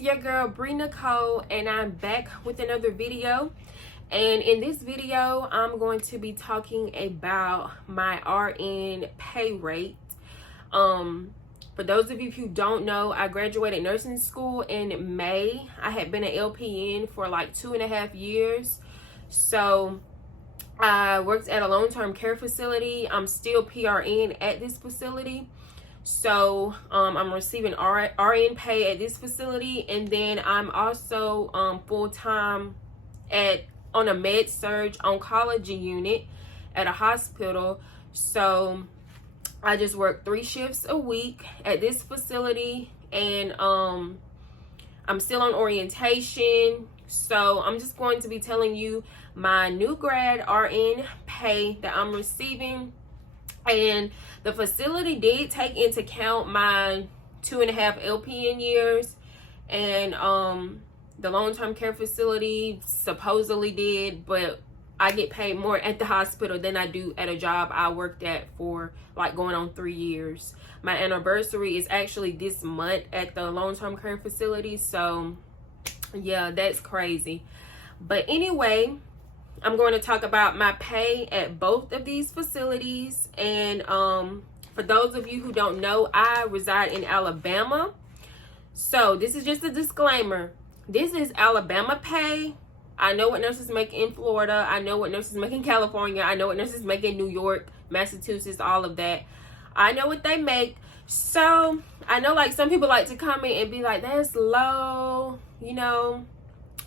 your girl Bree Nicole, and I'm back with another video. And in this video I'm going to be talking about my RN pay rate. For those of you who don't know, I graduated nursing school in May. I had been an LPN for like 2.5 years, so I worked at a long-term care facility. I'm still PRN at this facility. So I'm receiving RN pay at this facility, and then I'm also full-time on a med-surg oncology unit at a hospital. So I just work 3 shifts a week at this facility, and I'm still on orientation. So I'm just going to be telling you my new grad RN pay that I'm receiving. And the facility did take into account my 2.5 LPN years, and the long-term care facility supposedly did, but I get paid more at the hospital than I do at a job I worked at for like going on 3 years. My anniversary is actually this month at the long-term care facility, so yeah, that's crazy. But anyway, I'm going to talk about my pay at both of these facilities. And for those of you who don't know, I reside in Alabama. So this is just a disclaimer. This is Alabama pay. I know what nurses make in Florida. I know what nurses make in California. I know what nurses make in New York, Massachusetts, all of that. I know what they make. So I know like some people like to comment and be like, that's low, you know.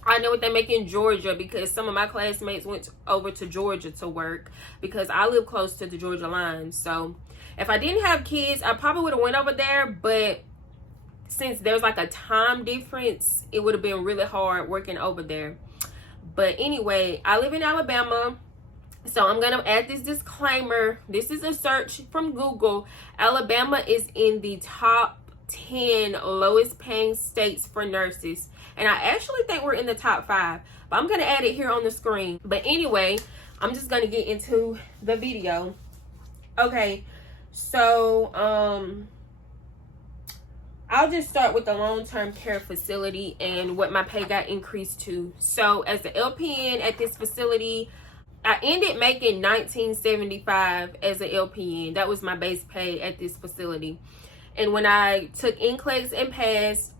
I know what they make in Georgia because some of my classmates went over to Georgia to work because I live close to the Georgia line. So if I didn't have kids, I probably would have went over there. But since there's like a time difference, it would have been really hard working over there. But anyway, I live in Alabama. So I'm going to add this disclaimer. This is a search from Google. Alabama is in the top 10 lowest paying states for nurses, and I actually think we're in the top 5, but I'm gonna add it here on the screen. But anyway, I'm just gonna get into the video. Okay, so I'll just start with the long-term care facility and what my pay got increased to. So as the LPN at this facility, I ended making $19.75 as an LPN. That was my base pay at this facility. And when I took NCLEX and passed,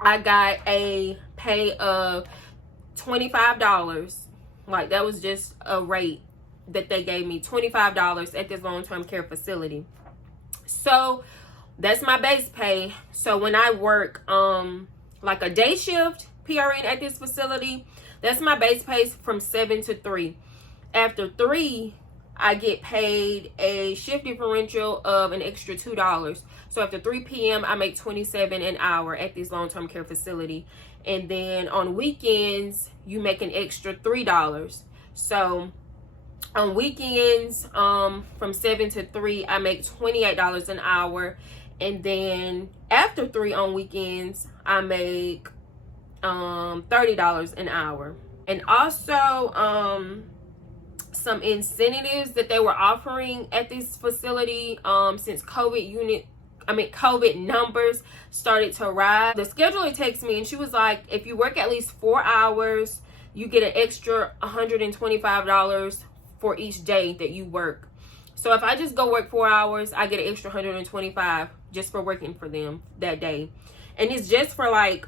I got a pay of $25. Like, that was just a rate that they gave me, $25 at this long-term care facility. So that's my base pay. So when I work like a day shift PRN at this facility, that's my base pay from 7 to 3. After 3, I get paid a shift differential of an extra $2. So after 3 p.m., I make $27 an hour at this long-term care facility. And then on weekends, you make an extra $3. So on weekends, from 7 to 3, I make $28 an hour. And then after 3 on weekends, I make $30 an hour. And also, some incentives that they were offering at this facility since COVID numbers started to rise. The scheduler texted me and she was like, if you work at least 4 hours, you get an extra $125 for each day that you work. So if I just go work 4 hours, I get an extra $125 just for working for them that day. And it's just for like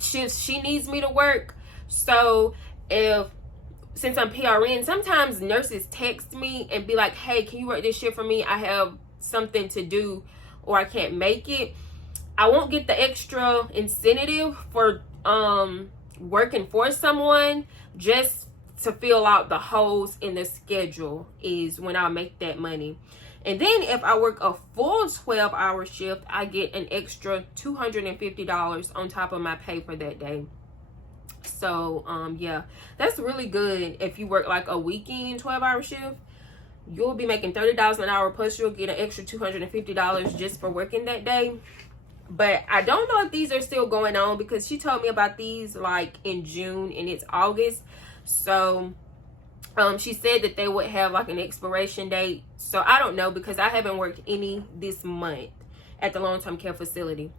shifts she needs me to work. So since I'm PRN, sometimes nurses text me and be like, hey, can you work this shift for me? I have something to do or I can't make it. I won't get the extra incentive for working for someone. Just to fill out the holes in the schedule is when I'll make that money. And then if I work a full 12-hour shift, I get an extra $250 on top of my pay for that day. So yeah, that's really good. If you work like a weekend 12-hour shift, you'll be making $30 an hour, plus you'll get an extra $250 just for working that day. But I don't know if these are still going on because she told me about these like in June and it's August. So she said that they would have like an expiration date. So I don't know because I haven't worked any this month at the long-term care facility.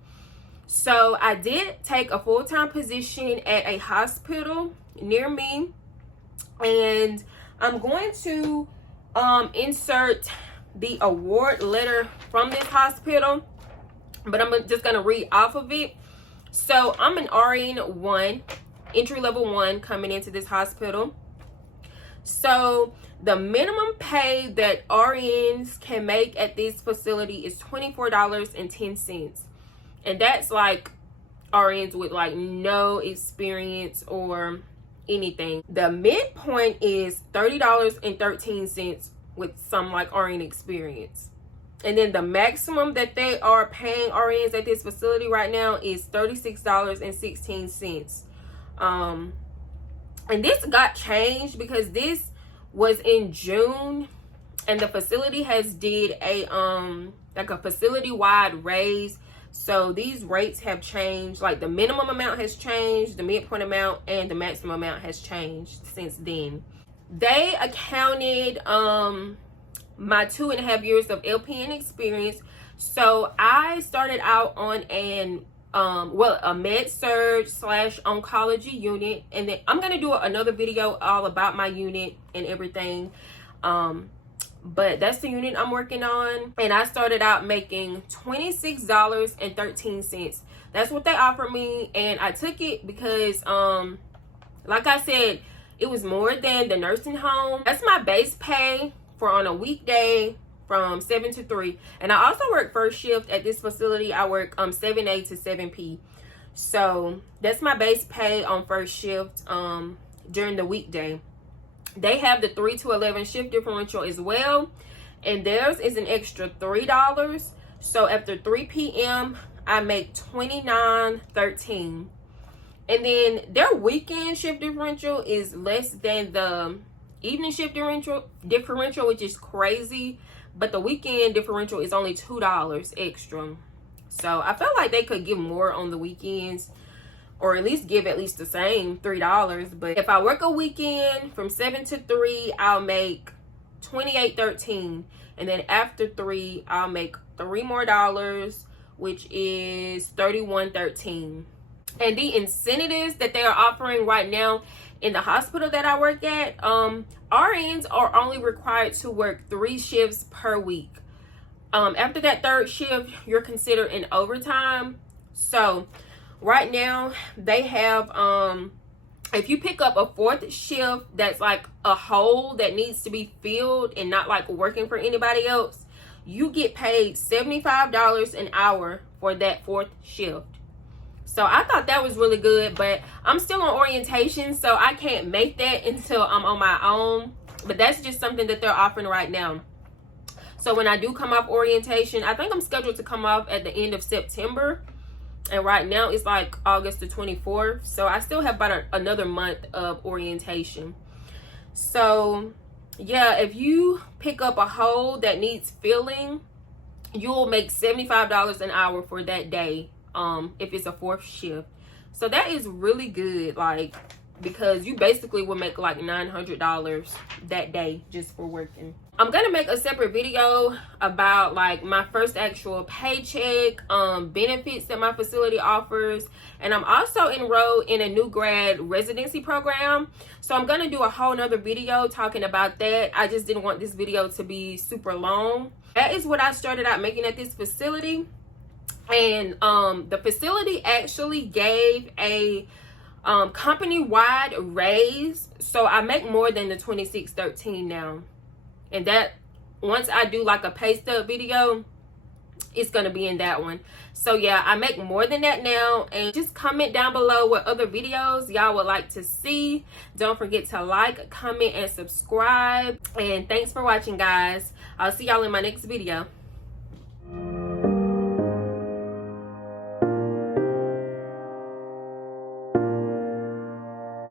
So I did take a full-time position at a hospital near me, and I'm going to insert the award letter from this hospital, but I'm just going to read off of it. So I'm an RN 1, entry level 1, coming into this hospital. So the minimum pay that RNs can make at this facility is $24.10. And that's like RNs with like no experience or anything. The midpoint is $30.13 with some like RN experience. And then the maximum that they are paying RNs at this facility right now is $36.16. And this got changed because this was in June, and the facility has did a like a facility-wide raise. So these rates have changed. Like the minimum amount has changed, the midpoint amount, and the maximum amount has changed since then. They accounted my 2.5 years of LPN experience. So I started out on an a med surg / oncology unit, and then I'm gonna do another video all about my unit and everything, but that's the unit I'm working on. And I started out making $26.13. That's what they offered me, and I took it because like I said, it was more than the nursing home. That's my base pay for on a weekday from 7 to 3. And I also work first shift at this facility. I work 7A to 7P. So that's my base pay on first shift during the weekday. They have the 3 to 11 shift differential as well, and theirs is an extra $3. So after 3 p.m. I make $29.13. And then their weekend shift differential is less than the evening shift differential, which is crazy. But the weekend differential is only $2 extra. So I felt like they could give more on the weekends, or at least give at least the same $3. But if I work a weekend from 7 to 3, I'll make $28.13. And then after 3, I'll make $3 more, which is $31.13. And the incentives that they are offering right now in the hospital that I work at, RNs are only required to work 3 shifts per week. After that 3rd shift, you're considered in overtime. So right now they have, if you pick up a 4th shift that's like a hole that needs to be filled and not like working for anybody else, you get paid $75 an hour for that 4th shift. So I thought that was really good, but I'm still on orientation, so I can't make that until I'm on my own. But that's just something that they're offering right now. So when I do come off orientation, I think I'm scheduled to come off at the end of September. And right now it's like August the 24th. So I still have about another month of orientation. So yeah, if you pick up a hole that needs filling, you'll make $75 an hour for that day. If it's a 4th shift. So that is really good, like, because you basically will make like $900 that day just for working. I'm gonna make a separate video about like my first actual paycheck, benefits that my facility offers, and I'm also enrolled in a new grad residency program. So I'm gonna do a whole nother video talking about that. I just didn't want this video to be super long. That is what I started out making at this facility. And the facility actually gave a company-wide raise, so I make more than the $26.13 now. And that, once I do like a pay stub video, it's gonna be in that one. So yeah, I make more than that now. And just comment down below what other videos y'all would like to see. Don't forget to like, comment, and subscribe. And thanks for watching, guys. I'll see y'all in my next video.